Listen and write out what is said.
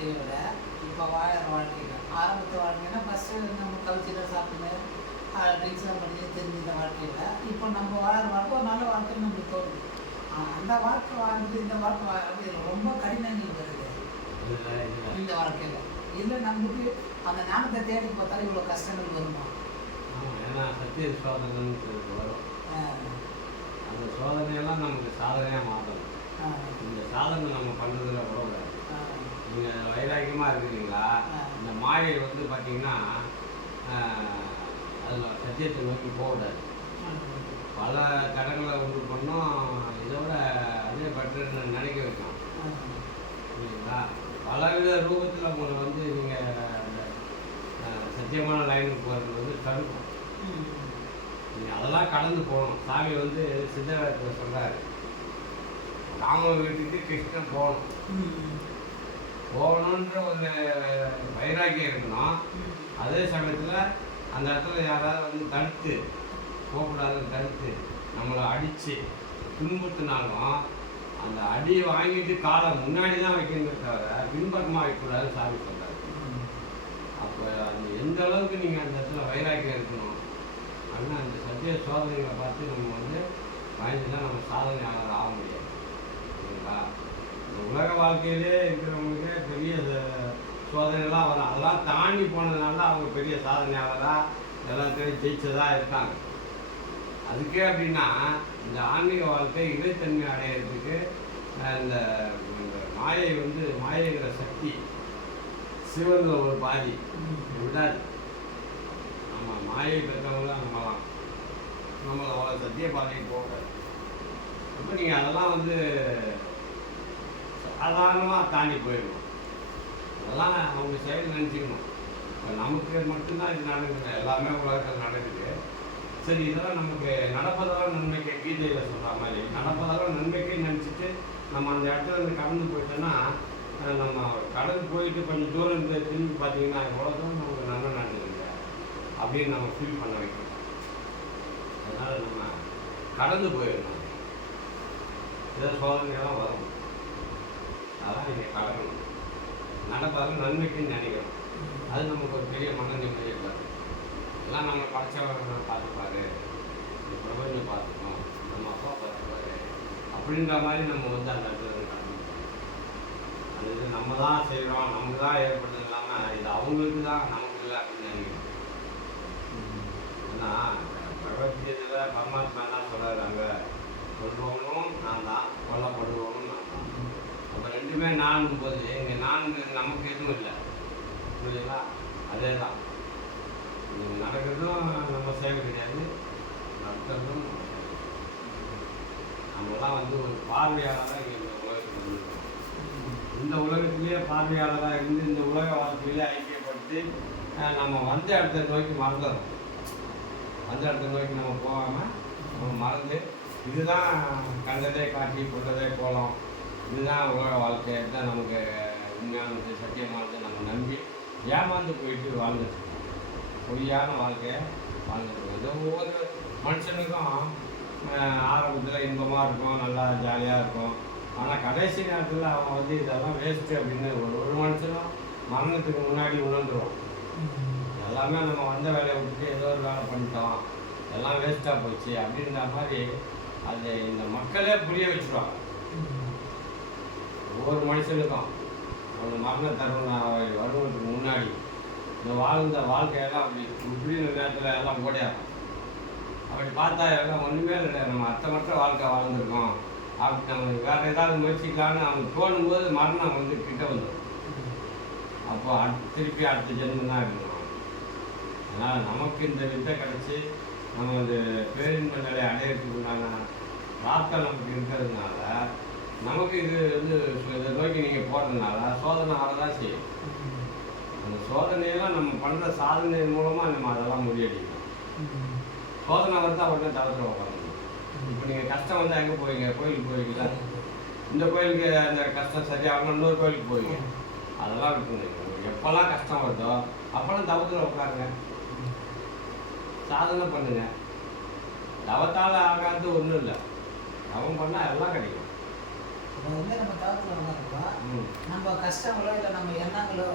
வாழ்க்கையை விட இப்போ வாழற வாழ்க்கையில் ஆரம்பத்து வாழ்க்கைன்னா ஃபஸ்ட்டு நம்ம கல்ச்சரல் சாப்பிட்டு ட்ரிங்க்ஸ்லாம் பண்ணி தெரிஞ்சிருந்த வாழ்க்கையில் இப்போ நம்ம வாழற வாழ்க்கை ஒரு நல்ல வாழ்க்கைன்னு நம்மளுக்கு தோணுது. அந்த வாழ்க்கை வாழ்ந்து இந்த வாழ்க்கை வாழ்றது ரொம்ப கடினங்கள் வருது. இந்த வாழ்க்கையில். இல்லை நமக்கு அந்த ஞானத்தை தேடி பார்த்தாலும் இவ்வளோ கஷ்டங்கள் வருமா? ஏன்னா சத்திய சோதனைன்னு சொல்லிட்டு வரும். அந்த சோதனையெல்லாம் நமக்கு சாதனையாக மாற்றணும் ஆஹ் இந்த சாதனை நம்ம பண்ணுறதுல ஆஹ் நீங்கள் வைராக்கியமாக இருக்கிறீங்களா. இந்த மாயை வந்து பார்த்தீங்கன்னா அதில் சத்தியத்தை நோக்கி போகக்கூடாது. பல தடங்களை உண்டு பண்ணோம். இதோட அதே பற்று நினைக்க வைக்கும் புரியுங்களா பலவித ரூபத்தில் உங்களை வந்து நீங்கள் அந்த சத்தியமான லைனுக்கு போகிறது வந்து தடுக்கும். நீங்கள் அதெல்லாம் கடந்து போகணும். சாமி வந்து சித்தவேதத்தில் சொல்கிறாரு ராம வீட்டுக்கு கிருஷ்ணன் போகணும். போகணுன்ற ஒரு வைராக்கியம் இருக்கணும் அதே சமயத்தில் அந்த இடத்துல யாராவது வந்து தடுத்து போகக்கூடாதுன்னு தடுத்து நம்மளை அடித்து துன்புறுத்தினாலும் அந்த அடியை வாங்கிட்டு காலை முன்னாடி தான் வைக்கணுங்கிற தவிர பின்பக்கமாக வைக்கக்கூடாது சாமி சொல்கிறார் அப்போ அந்த எந்த அளவுக்கு நீங்கள் அந்த இடத்துல வைராக்கியம் இருக்கணும்? ஆனால் அந்த சத்திய சோதனைகளை பார்த்து நம்ம வந்து வாங்கி தான் நம்ம சாதனையாளர் ஆக முடியாது. சரிங்களா இந்த உலக வாழ்க்கையிலே இருக்கிறவங்களுக்கு பெரிய ச- சோதனைலாம் வரும். அதெல்லாம் தாண்டி போனதுனால தான் அவங்க பெரிய சாதனையாளராக எல்லாத்தையும் ஜெயிச்சதா இருக்காங்க. அதுக்கே அப்படின்னா இந்த ஆன்மீக வாழ்க்கை இறைத்தன்மை அடையிறதுக்கு இந்த மாயை வந்து மாயைங்கிற சக்தி சிவன்ல ஒரு பாதி. விடாது. ஆமாம் மாயை பெற்றவங்கள நம்பலாம். நம்மளை அவ்வளோ சத்திய பாதைக்கு போகாது இப்போ நீங்கள் அதெல்லாம் வந்து சாதாரணமாக தாண்டி போயிடணும். அதெல்லாம் அவங்க செயல் நினச்சிக்கணும். இப்போ நமக்கு மட்டும்தான் இது நடக்குது. எல்லாமே உலகத்தில் நடக்குது. சரி இதெல்லாம் நமக்கு நடப்பதெல்லாம் நன்மைக்கு கீதையில் சொல்கிற மாதிரி நடப்பதெல்லாம் நன்மைக்கு நினச்சிட்டு நம்ம அந்த இடத்துல இருந்து கடந்து போயிட்டோன்னா நம்ம கடந்து போயிட்டு கொஞ்சம் தூரம் இருந்து திரும்பி பார்த்தீங்கன்னா எவ்வளோ தூரம் நமக்கு நன்மை நடக்குதுங்க? அப்படின்னு நம்ம ஃபீல் பண்ண வைக்கணும். அதனால் நம்ம கடந்து போயிடணும். இதை சோதனைகள்லாம் வரும். அதான் நீங்கள் கடக்கணும் நடப்பதெல்லாம் நன்மைக்குன்னு நினைக்கிறோம். அது நமக்கு ஒரு பெரிய மன நிம்மதி இருக்காது எல்லாம் நம்ம படைச்சவர்களை பார்த்துப்பாரு இந்த பிரபஞ்சம் பார்த்துக்கணும் நம்ம அப்பா பார்த்துப்பாரு அப்படின்ற மாதிரி நம்ம வந்து அந்த இடத்துல அது இது நம்ம தான் செய்கிறோம் நமக்கு தான் ஏற்பட்டது இல்லாமல் இது அவங்களுக்கு தான் நமக்கு இல்லை அப்படின்னு நினைக்கிறோம். ஏன்னா பிரபஞ்சத்தில் பரமாத்மா தான் சொல்கிறாங்க சொல்பவனும் நான் தான் கொல்லப்படுவோம் ரெண்டுமே நான் போது இங்கே நான்கு நமக்கு எதுவும் இல்லை. புரியுதுங்களா? அதே தான் நடக்கிறதும் நம்ம சேவை கிடையாது. நடக்கிறதும் நம்ம நம்மலாம் வந்து ஒரு பார்வையாளராக இங்கே இந்த உலகத்துலேயே உலகத்திலேயே பார்வையாளராக இருந்து இந்த உலக வாழ்க்கையிலே ஐக்கியப்படுத்தி நம்ம வந்த இடத்த நோக்கி மறந்துடும் வந்த இடத்த நோக்கி நம்ம போகாமல் நம்ம மறந்து இதுதான் கண்டதே காட்சி போட்டதே கோலம். இதுதான் உலக வாழ்க்கை தான் நமக்கு உண்மையானது சத்தியமானது நம்ம நம்பி ஏமாந்து போயிட்டு வாழ்ந்துட்டு பொய்யான வாழ்க்கையை வாழ்ந்துட்டு ஒவ்வொரு மனுஷனுக்கும் ஆரம்பத்தில் இன்பமாக இருக்கும் நல்லா ஜாலியாக இருக்கும். ஆனால் கடைசி நேரத்தில் அவன் வந்து இதெல்லாம் வேஸ்ட்டு அப்படின்னு ஒரு ஒரு மனுஷனும் மரணத்துக்கு முன்னாடி உணர்ந்துருவான். எல்லாமே நம்ம வந்த வேலையை விட்டுட்டு ஏதோ ஒரு வேலை பண்ணிட்டோம். எல்லாம் வேஸ்ட்டாக போச்சு அப்படின்ற மாதிரி அது இந்த மக்களே புரிய வச்சுருவாங்க. ஒவ்வொரு மனுஷனுக்கும் ஒரு மரண தருணம் வருவதற்கு முன்னாடி இந்த வாழ்ந்த வாழ்க்கையெல்லாம் அப்படி இப்படின்னு நேரத்தில் எல்லாம் ஓடியாடும் அப்படி பார்த்தா எல்லாம் ஒன்றுமே இல்லை. நம்ம அர்த்தமற்ற வாழ்க்கை வாழ்ந்துருக்கோம். அப்படி நம்ம வேறு ஏதாவது முயற்சிக்கலான்னு அவங்க தோணும்போது மரணம் வந்து கிட்ட வந்துடும் அப்போ அட் திருப்பி அடுத்த ஜென்மம் தான் இருக்கணும். அதனால் நமக்கு இந்த வித்தை கிடச்சி நம்ம இந்த பேரின்ப நிலை அடையிறதுக்கு உண்டான நமக்கு இருக்கிறதுனால நமக்கு இது வந்து இதை நோக்கி நீங்கள் போகிறதுனால சோதனை வரதான் செய்யும். அந்த சோதனையெல்லாம் நம்ம பண்ணுற சாதனை மூலமாக நம்ம அதெல்லாம் முறியடிக்கணும் சோதனை வந்தால் உடனே தளத்தில் உட்காந்து இப்போ நீங்கள் கஷ்டம் வந்தால் எங்கே போவீங்க? கோயிலுக்கு போவீங்களா? இந்த கோயிலுக்கு அந்த கஷ்டம் சரியாகணும் இன்னொரு கோயிலுக்கு போவீங்க. அதெல்லாம் விட்டுருங்க எப்போல்லாம் கஷ்டம் வருதோ அப்போல்லாம் தவத்தில் உட்காருங்க. சாதனை பண்ணுங்க. தவத்தால் ஆகாது ஒன்றும் இல்லை. தவம் பண்ணால் எல்லாம் கிடைக்கும். இப்போ வந்து நம்ம தவத்தில் நம்ம கஷ்டங்களோ இல்லை நம்ம எண்ணங்களோ